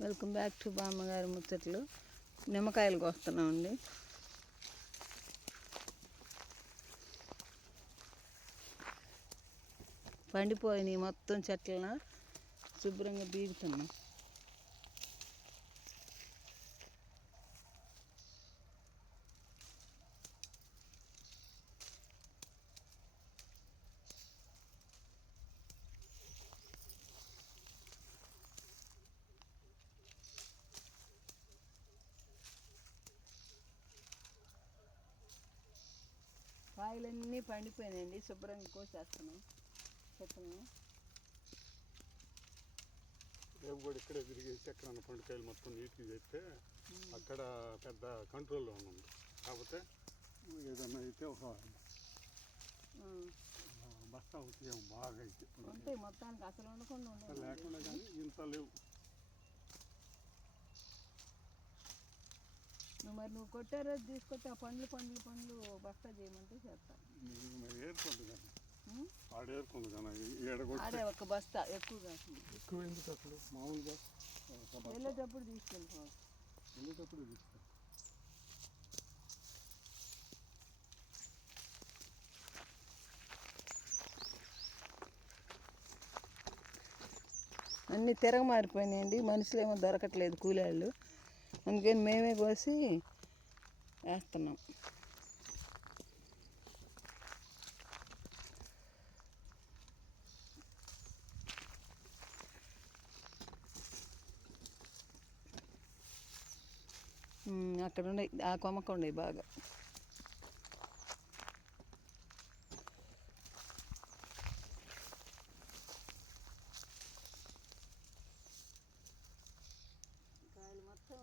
Welcome back to బామ్మగారి ముచ్చట్లు. నిమ్మకాయలు కోస్తున్నామండి. పండిపోయినాయి మొత్తం చెట్లన శుభ్రంగా బీగుతున్నాం. కాయలన్నీ పండిపోయినాయండి, శుభ్రంగా కోసేస్తున్నాం చెట్లను. రేపు కూడా ఇక్కడే తిరిగేసి ఎక్కడన్నా పండుకాయలు మొత్తం నీట్గా చేస్తే అక్కడ పెద్ద కంట్రోల్లో ఉన్నాం. కాకపోతే ఏదన్నా అయితే ఒక బస్తా అవుతాయి బాగా అయితే ఉంటాయి మొత్తానికి, అసలు ఉండకుండా లేకుండా కానీ ఇంత లేవు. మరి నువ్వు కొట్టే రోజు తీసుకొచ్చి ఆ పండ్లు బస్తా చేయమంటే చేస్తాను. మరి ఏరుకుంది కానీ ఆడేరుకుంది కానీ ఆడే ఒక బస్తా ఎక్కువ ఎందుకు అసలు మామూలుగా వెళ్ళేటప్పుడు తీసుకెళ్ళిపో. అన్నీ తిరగమారిపోయినాయండి, మనుషులేమో దొరకట్లేదు కూలీళ్ళు. అందుకని మేమే కోసి వేస్తున్నాం. అక్కడ ఉండే ఆ కొమ్మక ఉండే బాగా. కాయలు మొత్తం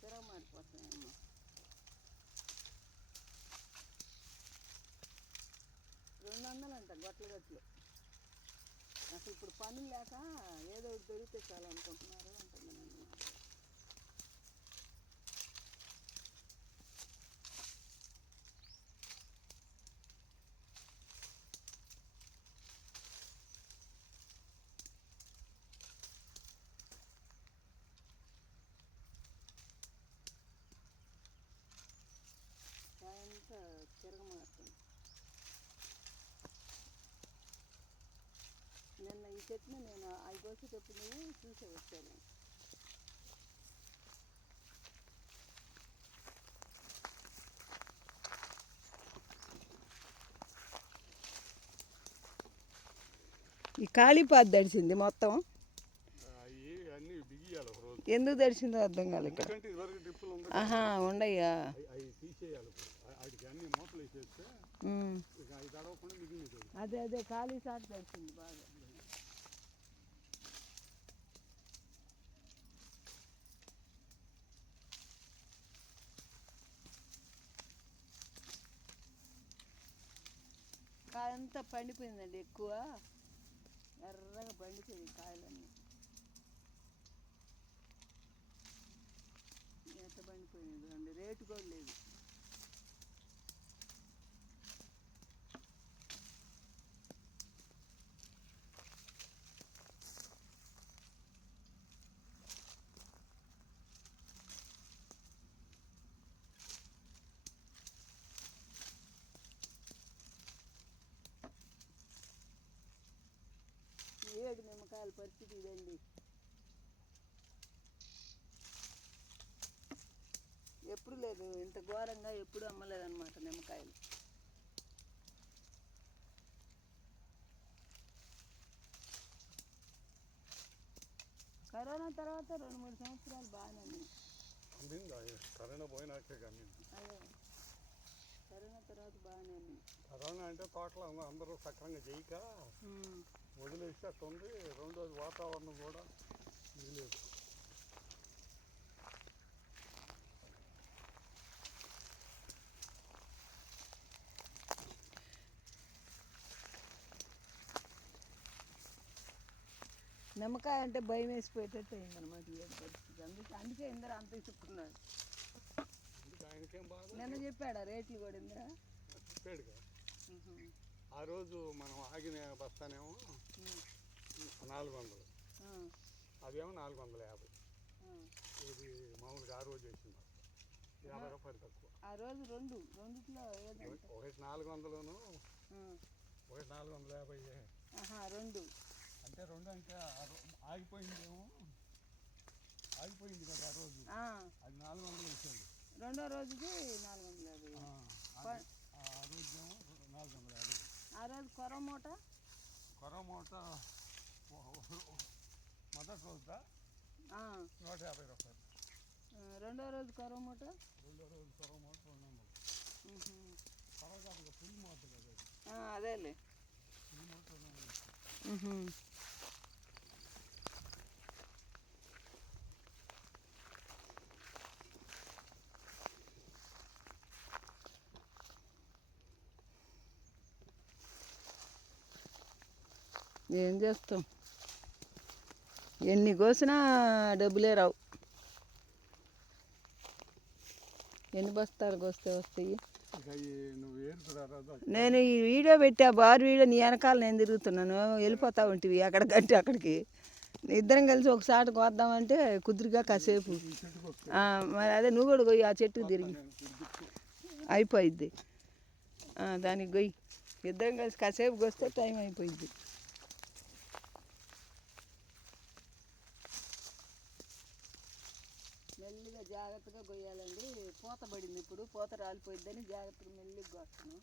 తిరగమారిపోతున్నాయమ్మా. $200 గొట్లు. అసలు ఇప్పుడు పనులు లేక ఏదో ఒకటి దొరికితే చాలు అనుకుంటున్నారు అంటున్నాను అన్నమాట. కాయంతా తిరగమారుతుంది. నిన్న ఈ చెట్టుని నేను అవి కోసేటప్పుడు చూసే వచ్చాను. ఈ కాళీపాత దడిచింది మొత్తం. ఎందుకు దడిచిందో అర్థం కాదు. ఇక్కడ ఉండయ్యా, అదే ఖాళీ సాట్ దడిచింది బాగా. కాయంతా పండిపోయిందండి, ఎక్కువ ఎర్రగా పండిపోయింది కాయలన్నీ. ఎంత పండిపోయింది అండి, రేటు కూడా లేదు. ఏడు నిమ్మకాయల పరిస్థితి ఇదండి. ఎప్పుడు లేదు ఇంత ఘోరంగా, ఎప్పుడు అమ్మలేదన్నమాట నిమ్మకాయలు. కరోనా తర్వాత 2-3 సంవత్సరాలు బాగానే ఉంది. కరోనా పోయినాకే కానీ అదే కరోనా తర్వాత బాగానే ఉంది. కరోనా అంటే తోటలో అందరూ సక్రంగా చేయక వదిలేసి అట్లా ఉంది. రెండోది వాతావరణం కూడా లేదు. నిమ్మకాయ అంటే భయం వేసిపోయేటట్టు అయిందనమాట ఈ పరిస్థితి. అందుకే ఇందరూ అంత ఇసుక్కున్నాడు. నిన్న చెప్పాడా రేట్లు కూడా ఇందరా? చెప్పాడుగా. ఆ రోజు మనం ఆగిన బస్తానేమో 400, అదేమో 450. ఇది మామూలుగా ఆ రోజు వేసింది 50 రూపాయలు తక్కువ. ఆ రోజు రెండిట్లో ఏదంటే ఒకటి 400ను ఆ, ఒకటి 450. రెండు అంటే రెండు అంటే ఆగిపోయిందేమో, ఆగిపోయింది కదా ఆ రోజు, అది 400 వేసాడు. రెండో రోజుకి 450. ఆ రోజేమో 450. ఆ రోజు కొరమూట మొదటి రోజుదా 150 రూపాయలు. రెండో రోజు కొరమూట రెండో రోజు కొరమూట 200. కొరగాదు ఫుల్ మూట కదా అది. అదేలే ఫుల్ మూట 200. ఏం చేస్తాం, ఎన్ని కోసినా డబ్బులే రావు. ఎన్ని బస్తాలు కోస్తే వస్తాయి. నేను ఈ వీడియో పెట్టా, బారు వీడియో, నీ వెనకాల నేను తిరుగుతున్నాను, వెళ్ళిపోతా ఉంటివి అక్కడికంటే అక్కడికి. ఇద్దరం కలిసి ఒకసారి కోద్దామంటే కుదురుగా కాసేపు. మరి అదే నువ్వు కూడా పోయి ఆ చెట్టుకు తిరిగి అయిపోయిద్ది. దానికి పోయి ఇద్దరం కలిసి కాసేపు కోస్తే టైం అయిపోయిద్ది. మెల్లిగా జాగ్రత్తగా కొయ్యాలండి. పూత పడింది, ఇప్పుడు పూత రాలిపోయిద్దని జాగ్రత్తగా మెల్లిగా కోస్తాను.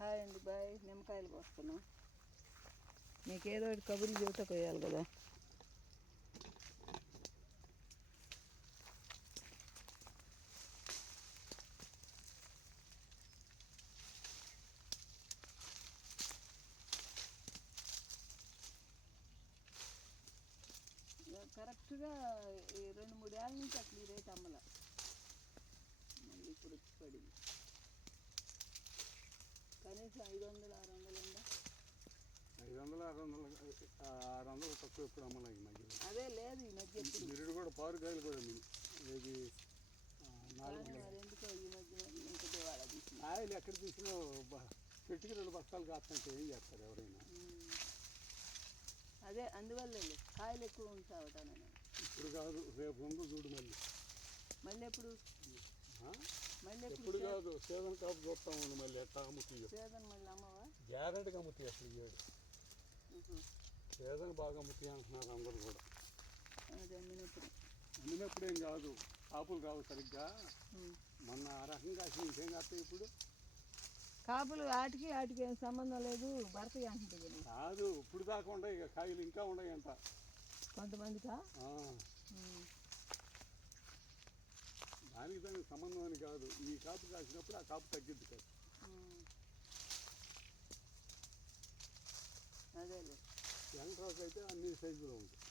హాయ్ అండి, బాయ్. నిమ్మకాయలు కోస్తున్నాం. మీకు ఏదో ఒకటి కబుర్లు చెబుతా కొయ్యాలి కదా. కరెక్ట్గా ఈ 2-3 ఏళ్ళ నుంచి అసలు ఈ రేట్ అమ్మల, మళ్ళీ ఇప్పుడు వచ్చి పడింది. కనీసం 500-600 ఉందా? 500-600 తక్కువ ఎప్పుడు అమ్మలే ఈ మధ్య. అదే లేదు ఈ మధ్య. మీరు కూడా పారుకాయలు కూడా ఏది ఎందుకో ఈ మధ్య ఇంకవాడ తీసి కాయలు ఎక్కడ తీసినా చెట్టుకి 2 బస్తాలు కాస్తుంటే ఏం చేస్తారు ఎవరైనా. అదే అందువల్లే కాయలు ఎక్కువ ఉంటావట. నేను ఇప్పుడు కాదు, రేపు ఉంది చూడు. మళ్ళీ ఎప్పుడు కాదు, సీజన్ కాపు చూస్తాము. మళ్ళీ ఎట్లా అమ్ముతాయి సీజన్ మళ్ళీ అమ్మవా? గ్యారెంటీగా అమ్ముతాయి. అసలు ఏడు సీజన్ బాగా అమ్ముతాయి అంటున్నారు అందరూ కూడా. అది అమ్మినప్పుడు ఏం కాదు, కాపులు రావు సరిగ్గా. మొన్న ఆ రకంగా ఇంకేం కాస్తాయి ఇప్పుడు. కాపులు వాటికి ఏం సంబంధం లేదు, భర్తీ అంటుంది కాదు. ఇప్పుడు దాకా ఉండవు ఇక కాయలు, ఇంకా ఉండవు అంట కొంతమందికా. దానికి సంబంధం అని కాదు, ఈ కాపు కాసినప్పుడు ఆ కాపు తగ్గిద్ది కదా. అదేలే ఎంట్రాకు అయితే అన్ని సైజులో ఉంటుంది.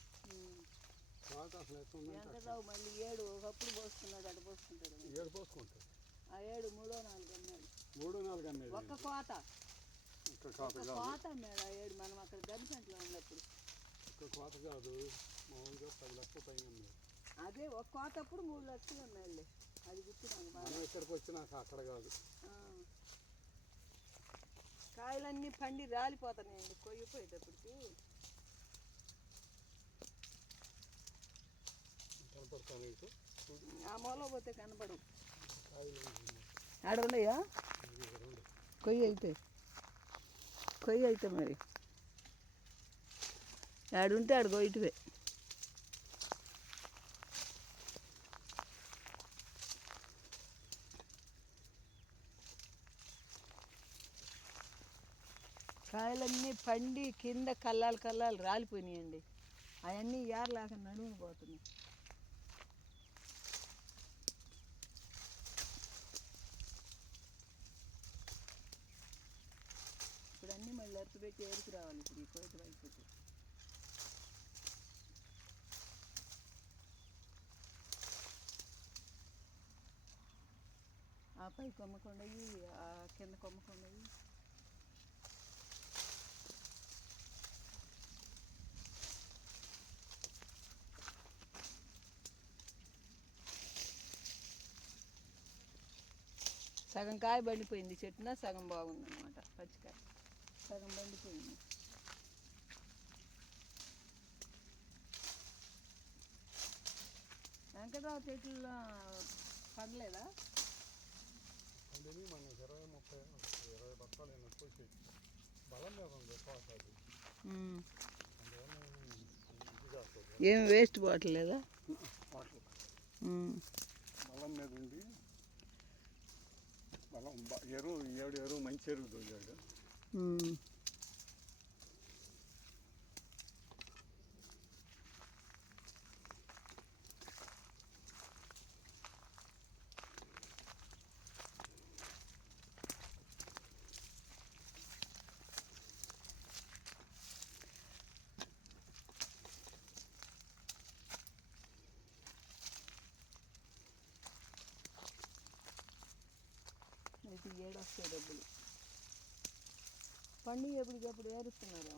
తోట అసలు ఎట్లా మళ్ళీ 7 ఒకప్పుడు పోసుకున్నాడు, అటు పోసుకుంటాడు. 7 పోసుకుంటాడు. ఆ 7 3-4 అన్నాడు. 3-4 అన్నాడు. ఒక్క కోత మేడ 7 మనం అక్కడ గంటలో ఉన్నప్పుడు. ఒక్క కోత కాదు, మామూలుగా 10 లక్షల పైన అన్నాడు. అదే ఒక కోత అప్పుడు 3 లక్షలు అన్నాడులే. అది గుర్తున్నాను. మనం ఇక్కడికి వచ్చినాక అక్కడ కాదు. కాయలన్నీ పండి రాలిపోతాయండి కొయ్యిపోయేటప్పటికి. కనపడతాను ఇటు ఆ మూల పోతే కనపడు. ఆడ ఉన్నాయా కొయ్యి అయితే మరి ఆడుంటే ఆడు కొయ్యటివే. కాయలన్నీ పండి కింద కల్లాలు రాలిపోయినాయండి. అవన్నీ ఏరలేక నడుములు పోతున్నాయి. ఇప్పుడు అన్నీ మళ్ళీ ఎత్తుపెట్టి ఏరికి రావాలి. ఇప్పుడు ఈ కోయిట అయిపోతే ఆ పై కొమ్మకొండయి, ఆ కింద కొమ్మకొండయి. సగం కాయ బండిపోయింది చెట్టున, సగం బాగుందన్నమాట పచ్చికాయ, సగం బండిపోయింది. వెంకటరావు చెట్లలో పండలేదా? అందుకని మన 20-30-20 బత్తాలు అయినా కోసి బలం మీద ఉంది తోట అది. అందువల్ల ఇది కాస్తుంది. ఏం వేస్ట్ బాటిల్ లేదా? వాటర్ బలం మీద ఉండి బలం ఎరువు మంచి ఎరువు దొరికాడు. అయితే ఏడొస్తాయి డబ్బులు. పండుగ ఎప్పటికెప్పుడు ఏరుస్తున్నారు.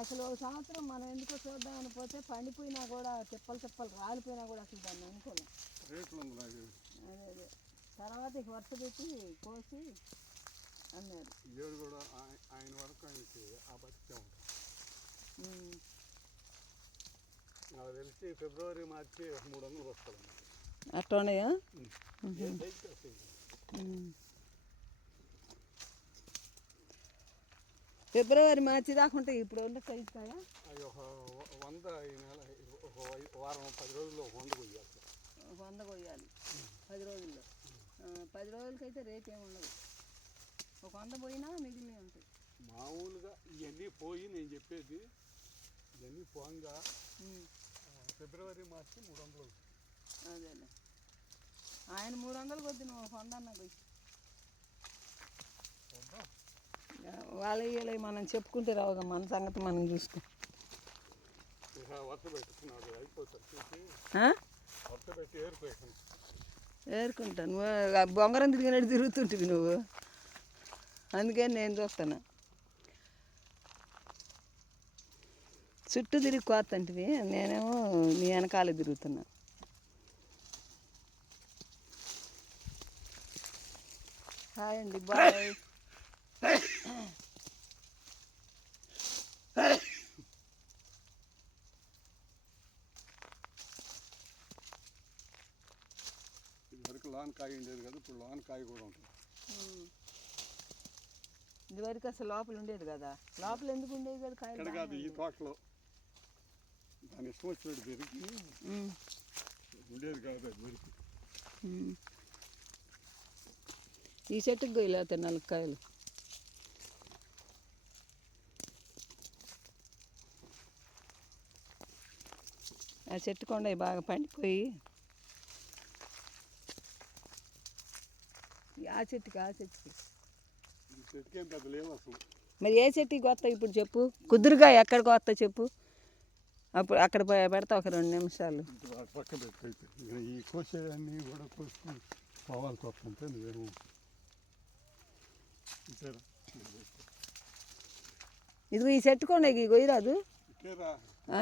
అసలు ఒక సంవత్సరం మనం ఎందుకో చూద్దామని పోతే పండిపోయినా కూడా తిప్పలు రాలిపోయినా కూడా అసలు దాన్ని అనుకోలేం. అదే అదే తర్వాత ఇక వరుస పెట్టి కోసి అన్నారు. ఏడు కూడా ఆయన వరకు ఆయనకి ఆ బతికే ఉంటుంది. నాకు తెలిసి ఫిబ్రవరి మార్చి 300 వస్తుంది. అట్లా ఉన్నాయా? ఫిబ్రవరి మార్చి దాకా ఉంటాయి. ఇప్పుడు ఉన్న సైజు కాయ అవి ఒక 100 ఈ నెల ఒక వారం 10 రోజుల్లో 100 కొయ్యాలి. 100 కొయ్యాలి 10 రోజుల్లో. 10 రోజులకైతే రేట్ ఏమి ఉండదు. ఒక 100 పోయినా మిగిలినవి ఉంటాయి. మామూలుగా ఇవన్నీ పోయి నేను చెప్పేది ఇవన్నీ పోగా ఫిబ్రవరి మార్చి 300. అదేలే ఆయన 300 కొద్ది నువ్వు 100 అన్నా పోయి వాళ్ళ ఇయ్యలే మనం చెప్పుకుంటే రావుగా, మన సంగతి మనం చూసుకో. వరుస పెట్టుకున్నాడు అయిపోతాడు చూసి వరుస పెట్టి ఏరిపోయాను. ఏరుకుంటా నువ్వు బొంగరం తిరిగినట్టు తిరుగుతుంటివి నువ్వు, అందుకని నేను చూస్తాను. చుట్టూ తిరిగి కోతంటివి, నేనేమో నీ వెనకాల తిరుగుతున్నా. హాయ్ అండి, బాయ్. ఇదివరకు లోన్ కాయ ఉండేది కదా, ఇప్పుడు లోన్ కాయ కూడా ఉంటుంది. ఇదివరకు అసలు లోపల ఉండేది కదా, లోపల ఎందుకు ఉండేది కదా కాయ? ఇక్కడ కాదు, ఈ తోటలో దాని ఇష్టం వచ్చినట్టు పెరిగి ఉండేది కాదు అది వరకు. ఈ చెట్టుకు గొయ్యలేకపోతే 4 కాయలు. ఆ చెట్టు కొండ బాగా పండిపోయి ఆ చెట్టుకి ఈ చెట్టుకి ఏం పెద్ద లేవు అసలు. మరి ఏ చెట్టుకి కొత్త ఇప్పుడు చెప్పు, కుదురుగా ఎక్కడ కొత్త చెప్పు, అప్పుడు అక్కడ పెడతా ఒక 2 నిమిషాలు. పక్క పెట్టి ఈ కోసేవన్నీ కూడా కోసుకొని పోవాల్సి వస్తుంటే నువ్వేమో ఇదిగో ఈ చెట్టు కొండ ఈ గొయ్యి రాదు,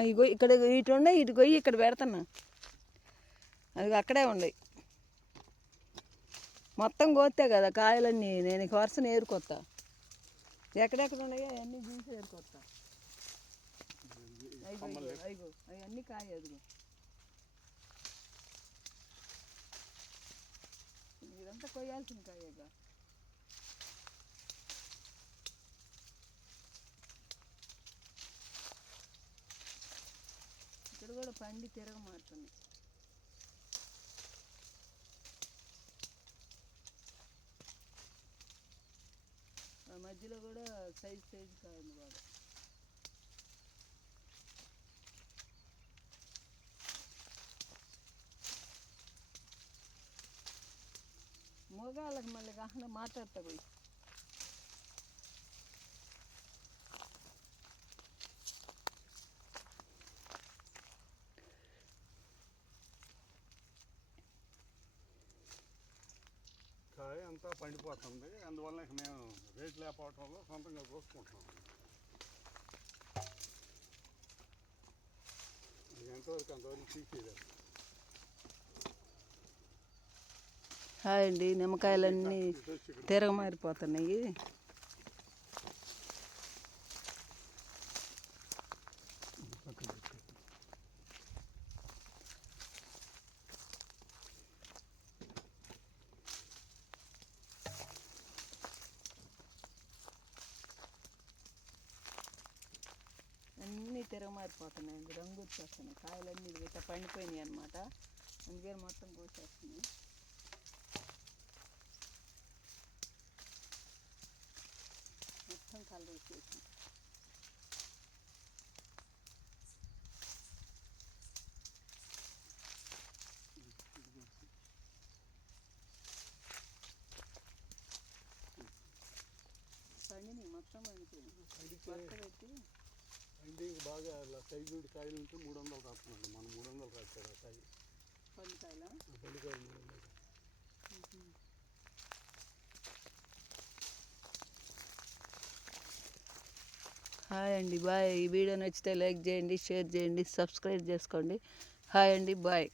ఈ గొయ్యి ఇక్కడ ఇటు ఉన్నాయి, ఇటు గొయ్యి ఇక్కడ పెడతాను. అది అక్కడే ఉన్నాయి మొత్తం కోస్తే కదా కాయలన్నీ. నేను ఇక వరుసను ఏరుకొస్తా, ఎక్కడెక్కడ ఉన్నాయో అవన్నీ చూసి ఏరుకొస్తా. అయిగో అవన్నీ కాయ, అదిగో ఇదంతా కొయ్యాల్సిన కాయగా. ఇక్కడ కూడా పండి తిరగమారుతుంది. ఆ మధ్యలో కూడా సైజు కాయండి బాగా. మోగాళ్ళకి మళ్ళీ కాకుండా మాట్లాడతా పోయి. కాయ అంతా పండిపోతుంది, అందువల్ల మేము రేట్ లేకపోవటంలో సొంతంగా కోసుకుంటున్నాం. ఎంతవరకు అంతవరకు తీసేయాలి. హాయ్ అండి, నిమ్మకాయలన్నీ తిరగమారిపోతున్నాయి. అన్నీ తిరగమారిపోతున్నాయండి, రంగు వచ్చేస్తున్నాయి. కాయలన్నీ ఇట్లా పండిపోయినాయి అన్నమాట. అందుకని మొత్తం కోసేస్తున్నాయి. మొత్తం కలర్ వచ్చేసి పండినాయి, మొత్తం పండిపోయినాయి. కొత్త పెట్టి అంటే బాగా సైజు కాయలు ఉంటే 300 రాస్తున్నాడు. మనం 300 రాస్తాడు ఆ కాయ. పండుకాయల పండుకాయలు 300. హాయ్ అండి, బాయ్. ఈ వీడియో నచ్చితే లైక్ చేయండి, షేర్ చేయండి, సబ్స్క్రైబ్ చేసుకోండి. హాయ్ అండి, బాయ్.